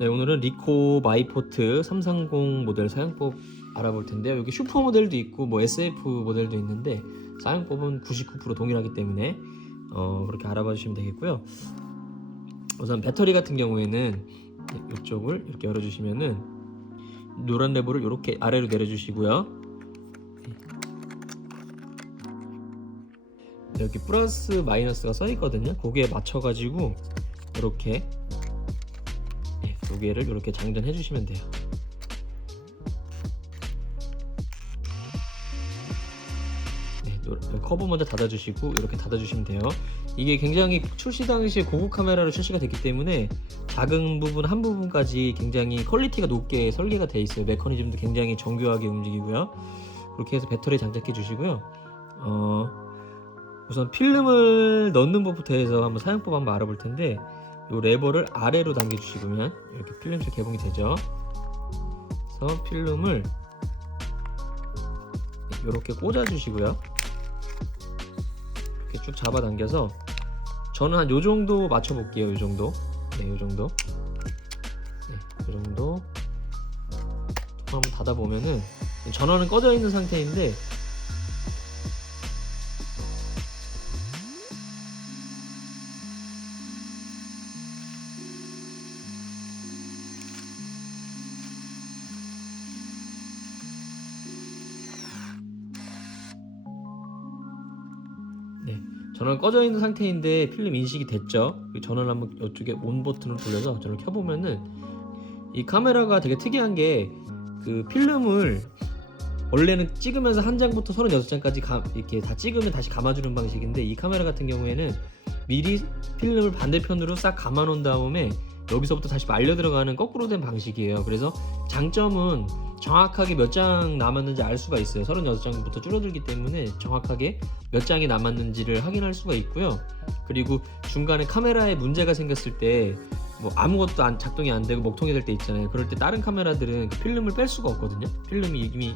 네, 오늘은 리코 마이포트 330 모델 사용법 알아볼 텐데요. 여기 슈퍼 모델도 있고 뭐 SF 모델도 있는데 사용법은 99% 동일하기 때문에 그렇게 알아봐 주시면 되겠고요. 우선 배터리 같은 경우에는 이쪽을 이렇게 열어주시면은 노란 레버를 이렇게 아래로 내려주시고요. 여기 플러스 마이너스가 써 있거든요. 거기에 맞춰가지고 이렇게 두 개를 이렇게 장전해 주시면 돼요. 커버 먼저 닫아주시고 이렇게 닫아주시면 돼요. 이게 굉장히 출시 당시에 고급 카메라로 출시가 됐기 때문에 작은 부분 한 부분까지 굉장히 퀄리티가 높게 설계가 되어 있어요. 메커니즘도 굉장히 정교하게 움직이고요. 그렇게 해서 배터리 장착해 주시고요. 우선 필름을 넣는 법부터 해서 한번 사용법 한번 알아볼 텐데, 이 레버를 아래로 당겨 주시면 이렇게 필름실 개봉이 되죠. 그래서 필름을 이렇게 꽂아 주시고요. 이렇게 쭉 잡아 당겨서 저는 한 요정도 맞춰 볼게요. 요정도. 네, 요정도. 네, 요정도. 한번 닫아 보면은 전원은 꺼져 있는 상태인데 전원 꺼져 있는 상태인데 필름 인식이 됐죠. 전원을 한번 이쪽에 온 버튼을 돌려서 전원을 켜보면은 이 카메라가 되게 특이한 게 그 필름을 원래는 찍으면서 한 장부터 36장까지 이렇게 다 찍으면 다시 감아주는 방식인데, 이 카메라 같은 경우에는 미리 필름을 반대편으로 싹 감아 놓은 다음에 여기서부터 다시 말려 들어가는 거꾸로 된 방식이에요. 그래서 장점은 정확하게 몇 장 남았는지 알 수가 있어요. 36장부터 줄어들기 때문에 정확하게 몇 장이 남았는지를 확인할 수가 있고요. 그리고 중간에 카메라에 문제가 생겼을 때 뭐 아무것도 작동이 안 되고 먹통이 될 때 있잖아요. 그럴 때 다른 카메라들은 그 필름을 뺄 수가 없거든요. 필름이 이미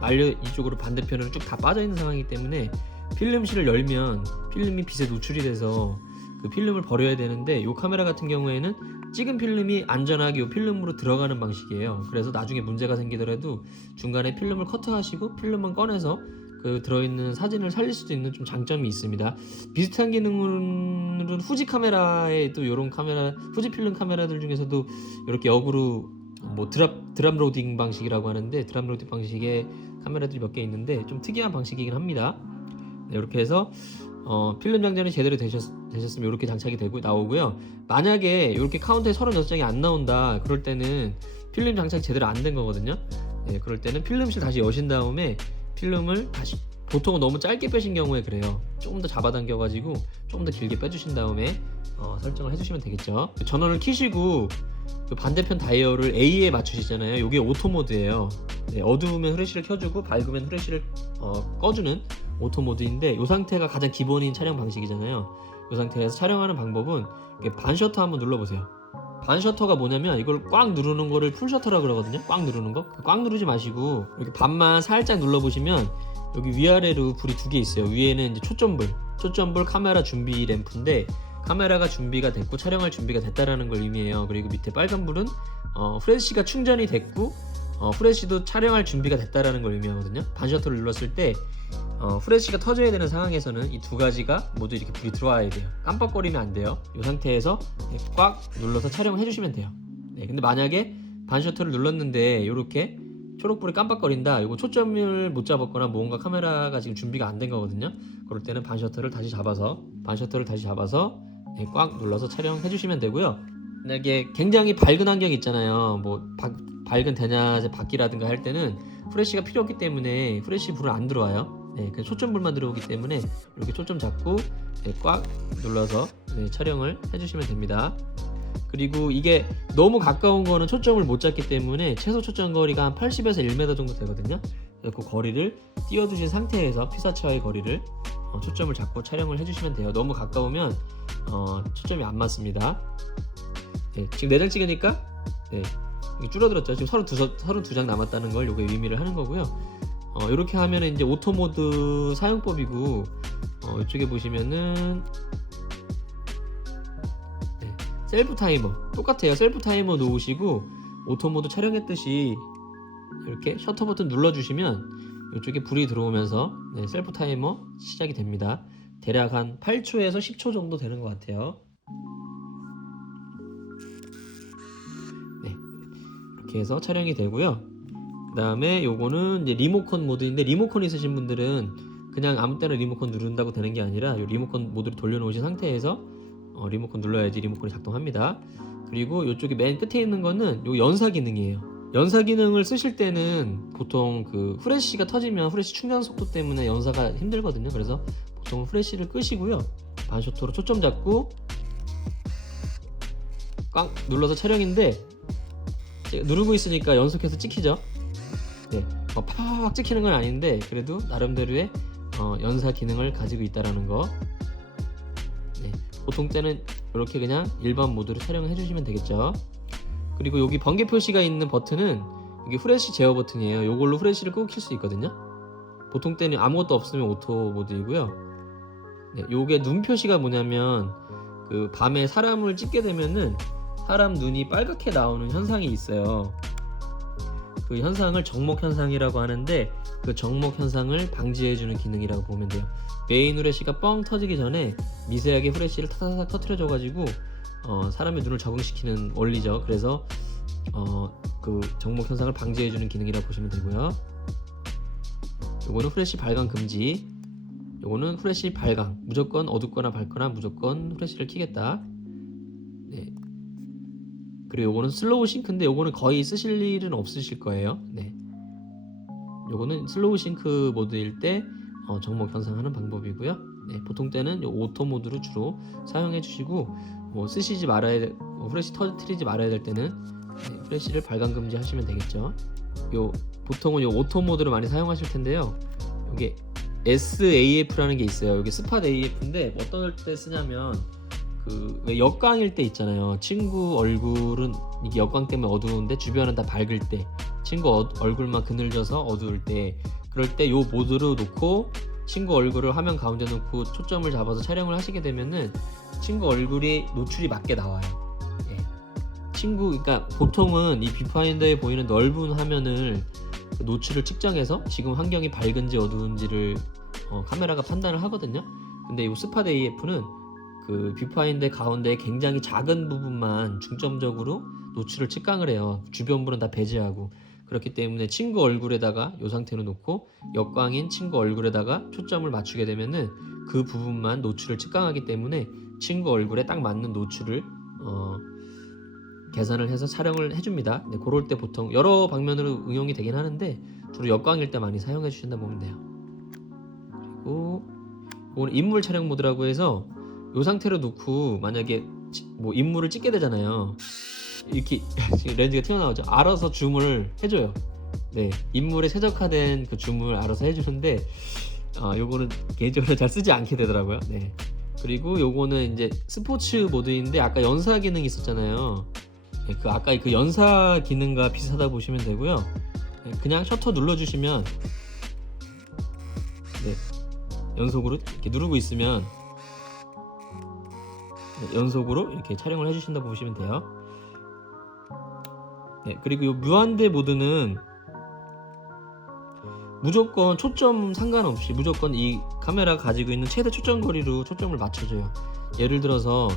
말려 이쪽으로 반대편으로 쭉 다 빠져 있는 상황이기 때문에 필름실을 열면 필름이 빛에 노출이 돼서 그 필름을 버려야 되는데, 이 카메라 같은 경우에는 찍은 필름이 안전하게 이 필름으로 들어가는 방식이에요. 그래서 나중에 문제가 생기더라도 중간에 필름을 커트하시고 필름만 꺼내서 그 들어있는 사진을 살릴 수도 있는 좀 장점이 있습니다. 비슷한 기능으로는 후지 카메라에 또 이런 카메라, 후지 필름 카메라들 중에서도 이렇게 역으로 뭐 드랍 로딩 방식이라고 하는데, 드랍 로딩 방식의 카메라들이 몇 개 있는데 좀 특이한 방식이긴 합니다. 네, 이렇게 해서 필름 장전이 제대로 되셨으면 이렇게 장착이 되고 나오고요. 만약에 이렇게 카운터에 36장이 안 나온다 그럴 때는 필름 장착이 제대로 안 된 거거든요. 네, 그럴 때는 필름실 다시 여신 다음에 필름을 다시, 보통은 너무 짧게 빼신 경우에 그래요. 조금 더 잡아당겨 가지고 조금 더 길게 빼주신 다음에 설정을 해주시면 되겠죠. 전원을 켜시고 그 반대편 다이얼을 A에 맞추시잖아요. 이게 오토 모드예요. 네, 어두우면 후레쉬를 켜주고 밝으면 후레쉬를 꺼주는 오토 모드인데, 이 상태가 가장 기본인 촬영 방식이잖아요. 이 상태에서 촬영하는 방법은 반 셔터 한번 눌러보세요. 반 셔터가 뭐냐면 이걸 꽉 누르는 거를 풀 셔터라 그러거든요. 꽉 누르는 거. 꽉 누르지 마시고 이렇게 반만 살짝 눌러보시면 여기 위아래로 불이 두 개 있어요. 위에는 이제 초점불 카메라 준비 램프인데, 카메라가 준비가 됐고 촬영할 준비가 됐다라는 걸 의미해요. 그리고 밑에 빨간 불은 후레쉬가 충전이 됐고 후레쉬도 촬영할 준비가 됐다라는 걸 의미하거든요. 반 셔터를 눌렀을 때 후레쉬가 터져야 되는 상황에서는 이 두 가지가 모두 이렇게 불이 들어와야 돼요. 깜빡거리면 안 돼요. 이 상태에서 꽉 눌러서 촬영을 해주시면 돼요. 네, 근데 만약에 반 셔터를 눌렀는데 이렇게 초록불이 깜빡거린다, 이거 초점을 못 잡았거나 뭔가 카메라가 지금 준비가 안 된 거거든요. 그럴 때는 반 셔터를 다시 잡아서 꽉 눌러서 촬영해 주시면 되고요. 만약에 굉장히 밝은 환경이 있잖아요. 뭐 밝은 대낮에 밖이라든가 할 때는 후레쉬가 필요 없기 때문에 후레쉬 불은 안 들어와요. 네, 그냥 초점불만 들어오기 때문에 이렇게 초점 잡고 꽉 눌러서 촬영을 해주시면 됩니다. 그리고 이게 너무 가까운 거는 초점을 못 잡기 때문에 최소 초점 거리가 한 80에서 1m 정도 되거든요. 그 거리를 띄워주신 상태에서 피사체와의 거리를 초점을 잡고 촬영을 해주시면 돼요. 너무 가까우면 초점이 안 맞습니다. 네, 지금 4장 찍으니까 줄어들었죠. 지금 32장 남았다는 걸 요게 의미를 하는 거고요. 이렇게 하면 이제 오토 모드 사용법이고, 이쪽에 보시면은 셀프 타이머 똑같아요. 셀프 타이머 놓으시고 오토 모드 촬영했듯이 이렇게 셔터 버튼 눌러주시면 이쪽에 불이 들어오면서 네, 셀프 타이머 시작이 됩니다. 대략 한 8초에서 10초 정도 되는 것 같아요. 네, 이렇게 해서 촬영이 되고요. 그 다음에 요거는 이제 리모컨 모드인데, 리모컨 있으신 분들은 그냥 아무 때나 리모컨 누른다고 되는 게 아니라 요 리모컨 모드를 돌려놓으신 상태에서 리모컨 눌러야지 리모컨이 작동합니다. 그리고 이쪽에 맨 끝에 있는 거는 요 연사 기능이에요. 연사 기능을 쓰실 때는 보통 그 후레쉬가 터지면 후레쉬 충전 속도 때문에 연사가 힘들거든요. 그래서 보통 후레쉬를 끄시고요, 반셔터로 초점 잡고 꽉 눌러서 촬영인데, 제가 누르고 있으니까 연속해서 찍히죠. 네, 팍 찍히는 건 아닌데 그래도 나름대로의 연사 기능을 가지고 있다라는 거. 네, 보통 때는 이렇게 그냥 일반 모드로 촬영을 해주시면 되겠죠. 그리고 여기 번개 표시가 있는 버튼은 이게 후레쉬 제어 버튼이에요. 이걸로 후레쉬를 끄고 킬 수 있거든요. 보통 때는 아무것도 없으면 오토 모드이고요. 네, 요게 눈 표시가 뭐냐면 그 밤에 사람을 찍게 되면은 사람 눈이 빨갛게 나오는 현상이 있어요. 그 현상을 정목 현상이라고 하는데, 그 정목 현상을 방지해주는 기능이라고 보면 돼요. 메인 후레쉬가 뻥 터지기 전에 미세하게 후레쉬를 타사삭 터트려줘가지고 사람의 눈을 적응시키는 원리죠. 그래서 그 정목 현상을 방지해주는 기능이라고 보시면 되고요. 요거는 후레쉬 발광 금지, 요거는 후레쉬 발광, 무조건 어둡거나 밝거나 무조건 후레쉬를 켜겠다. 네. 그리고 요거는 슬로우 싱크인데 요거는 거의 쓰실 일은 없으실 거예요. 네. 요거는 슬로우 싱크 모드일 때 정목 현상하는 방법이고요. 네, 보통 때는 요 오토 모드로 주로 사용해 주시고, 뭐 쓰시지 말아야 후레쉬 터뜨리지 말아야 될 때는 네, 후레쉬를 발광 금지 하시면 되겠죠. 요 보통은 요 오토 모드를 많이 사용하실 텐데요. 요게 SAF라는 게 있어요. 여기 스팟 AF인데 어떨 때 쓰냐면 그 왜 역광일 때 있잖아요. 친구 얼굴은 이게 역광 때문에 어두운데 주변은 다 밝을 때, 친구 얼굴만 그늘져서 어두울 때, 그럴 때 요 모드로 놓고 친구 얼굴을 화면 가운데 놓고 초점을 잡아서 촬영을 하시게 되면은 친구 얼굴이 노출이 맞게 나와요. 예. 그러니까 보통은 이 뷰파인더에 보이는 넓은 화면을 그 노출을 측정해서 지금 환경이 밝은지 어두운지를 카메라가 판단을 하거든요. 근데 이 스팟 AF는 그 뷰파인더 가운데 굉장히 작은 부분만 중점적으로 노출을 측강을 해요. 주변부는 다 배제하고. 그렇기 때문에 친구 얼굴에다가 이 상태로 놓고 역광인 친구 얼굴에다가 초점을 맞추게 되면은 그 부분만 노출을 측강하기 때문에 친구 얼굴에 딱 맞는 노출을 계산을 해서 촬영을 해줍니다. 네, 그럴 때 보통 여러 방면으로 응용이 되긴 하는데 주로 역광일 때 많이 사용해 주신다 보면 돼요. 그리고 이거는 인물 촬영 모드라고 해서 이 상태로 놓고 만약에 뭐 인물을 찍게 되잖아요. 이렇게 지금 렌즈가 튀어나오죠. 알아서 줌을 해줘요. 네, 인물에 최적화된 그 줌을 알아서 해주는데 요거는 개인적으로 잘 쓰지 않게 되더라고요. 네. 그리고 요거는 이제 스포츠 모드인데 아까 연사 기능이 있었잖아요. 네, 그 아까 그 연사 기능과 비슷하다 보시면 되고요. 네, 그냥 셔터 눌러주시면 네, 연속으로 이렇게 누르고 있으면 네, 연속으로 이렇게 촬영을 해주신다고 보시면 돼요. 네, 그리고 요 무한대 모드는 무조건 초점 상관없이 무조건 이 카메라가 가지고 있는 최대 초점 거리로 초점을 맞춰줘요. 예를 들어서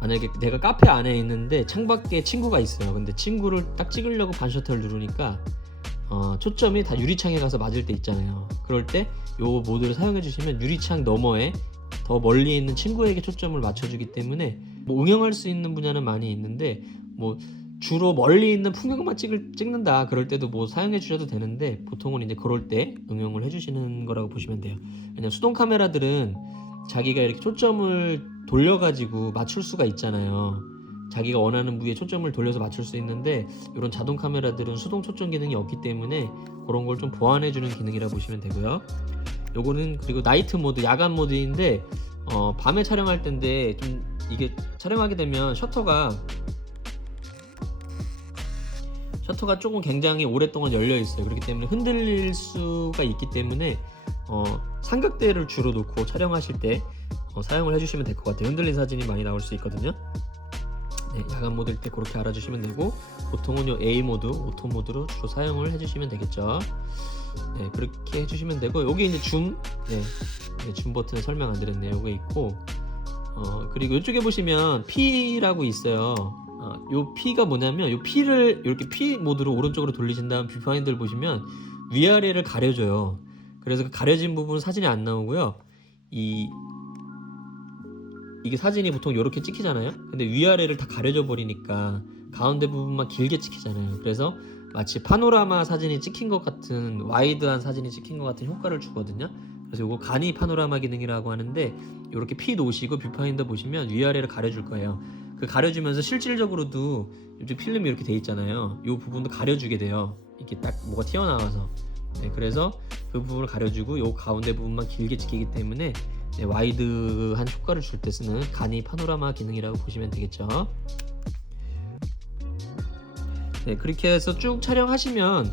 만약에 내가 카페 안에 있는데 창밖에 친구가 있어요. 근데 친구를 딱 찍으려고 반셔터를 누르니까 초점이 다 유리창에 가서 맞을 때 있잖아요. 그럴 때 요 모드를 사용해 주시면 유리창 너머에 더 멀리 있는 친구에게 초점을 맞춰주기 때문에 뭐 응용할 수 있는 분야는 많이 있는데 뭐 주로 멀리 있는 풍경만 찍는다 그럴 때도 뭐 사용해 주셔도 되는데 보통은 이제 그럴 때 응용을 해주시는 거라고 보시면 돼요. 왜냐면 수동 카메라들은 자기가 이렇게 초점을 돌려가지고 맞출 수가 있잖아요. 자기가 원하는 부위에 초점을 돌려서 맞출 수 있는데 이런 자동 카메라들은 수동 초점 기능이 없기 때문에 그런 걸 좀 보완해주는 기능이라 보시면 되고요. 요거는 그리고 나이트 모드, 야간 모드인데 밤에 촬영할 때인데 좀 이게 촬영하게 되면 셔터가 조금 굉장히 오랫동안 열려 있어요. 그렇기 때문에 흔들릴 수가 있기 때문에 삼각대를 주로 놓고 촬영하실 때 사용을 해주시면 될 것 같아요. 흔들린 사진이 많이 나올 수 있거든요. 네, 야간 모드일 때 그렇게 알아주시면 되고, 보통은 요 A 모드, 오토 모드로 주로 사용을 해주시면 되겠죠. 네, 그렇게 해주시면 되고, 여기 이제 줌, 줌 버튼 설명 안 드렸네요. 요게 있고, 그리고 이쪽에 보시면 P라고 있어요. 요 P가 뭐냐면, 요 P를 이렇게 P 모드로 오른쪽으로 돌리신 다음 뷰파인더를 보시면 위아래를 가려줘요. 그래서 그 가려진 부분 사진이 안 나오고요. 이게 사진이 보통 이렇게 찍히잖아요. 근데 위아래를 다 가려져 버리니까 가운데 부분만 길게 찍히잖아요. 그래서 마치 파노라마 사진이 찍힌 것 같은, 와이드한 사진이 찍힌 것 같은 효과를 주거든요. 그래서 이거 간이 파노라마 기능이라고 하는데, 이렇게 P 놓으시고 뷰파인더 보시면 위아래를 가려줄 거예요. 그 가려주면서 실질적으로도 이쪽 필름이 이렇게 돼 있잖아요. 이 부분도 가려주게 돼요. 이렇게 딱 뭐가 튀어나와서. 네, 그래서 그 부분을 가려주고 이 가운데 부분만 길게 찍히기 때문에 와이드한 효과를 줄 때 쓰는 간이 파노라마 기능이라고 보시면 되겠죠. 네, 그렇게 해서 쭉 촬영하시면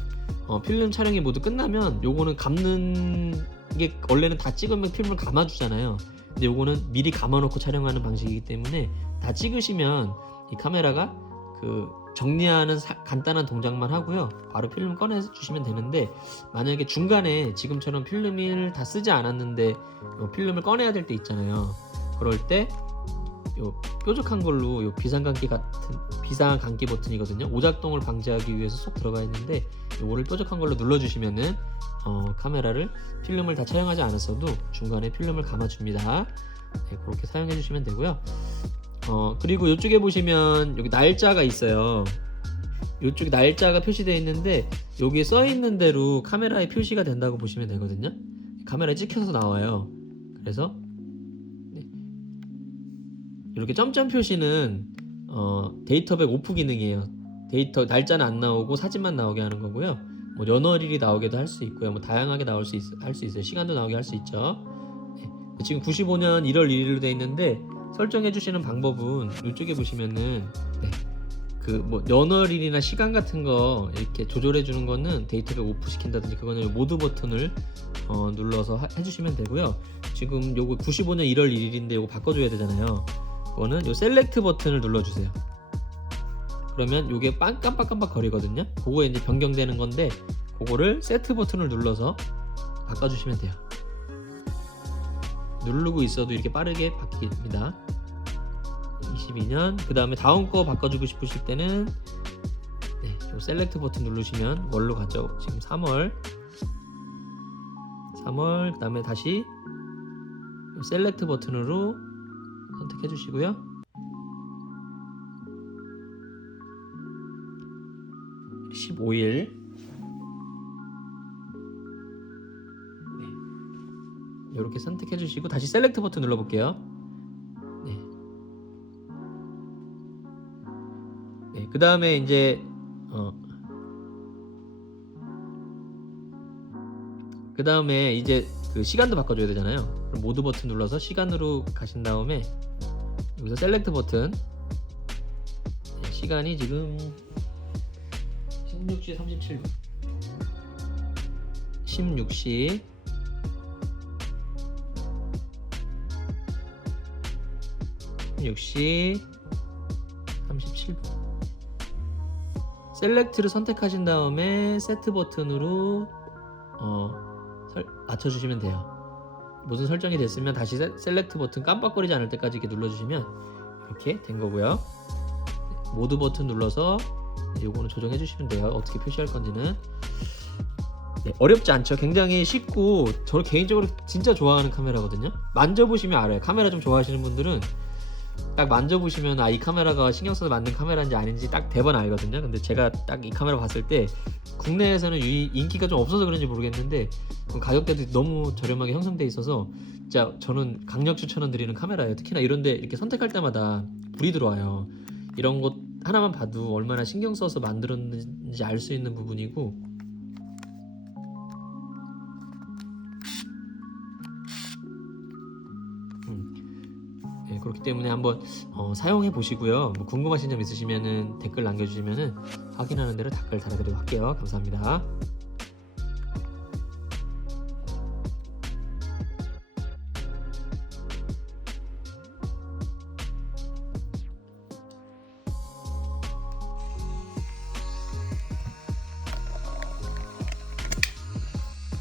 필름 촬영이 모두 끝나면, 요거는 감는 게 원래는 다 찍으면 필름을 감아주잖아요. 근데 요거는 미리 감아놓고 촬영하는 방식이기 때문에 다 찍으시면 이 카메라가 그 정리하는 간단한 동작만 하고요, 바로 필름 꺼내 주시면 되는데, 만약에 중간에 지금처럼 필름을 다 쓰지 않았는데 필름을 꺼내야 될 때 있잖아요. 그럴 때 요 뾰족한 걸로, 요 비상감기 같은 비상감기 버튼이거든요. 오작동을 방지하기 위해서 쏙 들어가 있는데, 요거를 뾰족한 걸로 눌러주시면은 카메라를 필름을 다 촬영하지 않았어도 중간에 필름을 감아줍니다. 네, 그렇게 사용해 주시면 되고요. 그리고 이쪽에 보시면 여기 날짜가 있어요. 이쪽에 날짜가 표시되어 있는데, 여기에 써 있는 대로 카메라에 표시가 된다고 보시면 되거든요. 카메라에 찍혀서 나와요. 그래서 이렇게 점점 표시는 데이터백 오프 기능이에요. 데이터 날짜는 안 나오고 사진만 나오게 하는 거고요. 뭐 연월일이 나오게도 할 수 있고요. 뭐 다양하게 할 수 있어요. 시간도 나오게 할 수 있죠. 네. 지금 95년 1월 1일로 되어 있는데, 설정해 주시는 방법은 이쪽에 보시면은 그 뭐 연월일이나 시간 같은 거 이렇게 조절해 주는 거는 데이터백 오프 시킨다든지, 그거는 모드 버튼을 눌러서 해주시면 되고요. 지금 요거 95년 1월 1일인데 요거 바꿔줘야 되잖아요. 그거는 요 셀렉트 버튼을 눌러주세요. 그러면 요게 깜빡깜빡 거리거든요. 그거에 이제 변경되는 건데, 그거를 세트 버튼을 눌러서 바꿔주시면 돼요. 누르고 있어도 이렇게 빠르게 바뀝니다. 22년. 그 다음에 다음 거 바꿔주고 싶으실 때는 요 셀렉트 버튼 누르시면 월로 가죠. 지금 3월. 그 다음에 다시 셀렉트 버튼으로 선택해 주시고요. 네. 15일. 이렇게 선택해 주시고 다시 셀렉트 버튼 눌러 볼게요. 네, 그 다음에 이제 그 다음에 이제 그 시간도 바꿔줘야 되잖아요. 그럼 모드 버튼 눌러서 시간으로 가신 다음에 여기서 셀렉트 버튼, 시간이 지금 16시 37분, 16시 37분. 셀렉트를 선택하신 다음에 세트 버튼으로 맞춰주시면 돼요. 모든 설정이 됐으면 다시 셀렉트 버튼 깜빡거리지 않을 때까지 이렇게 눌러주시면 이렇게 된 거고요. 모드 버튼 눌러서 요거는 조정해 주시면 돼요. 어떻게 표시할 건지는. 네, 어렵지 않죠. 굉장히 쉽고 저는 개인적으로 진짜 좋아하는 카메라거든요. 만져보시면 알아요. 카메라 좀 좋아하시는 분들은 딱 만져보시면 이 카메라가 신경 써서 만든 카메라인지 아닌지 딱 대번 알거든요. 근데 제가 딱 이 카메라 봤을 때 국내에서는 인기가 좀 없어서 그런지 모르겠는데 가격대도 너무 저렴하게 형성돼 있어서 진짜 저는 강력 추천을 드리는 카메라예요. 특히나 이런데 이렇게 선택할 때마다 불이 들어와요. 이런 것 하나만 봐도 얼마나 신경 써서 만들었는지 알 수 있는 부분이고, 그렇기 때문에 한번 사용해 보시고요. 뭐 궁금하신 점 있으시면은 댓글 남겨주시면은 확인하는 대로 댓글 달아드리도록 할게요. 감사합니다.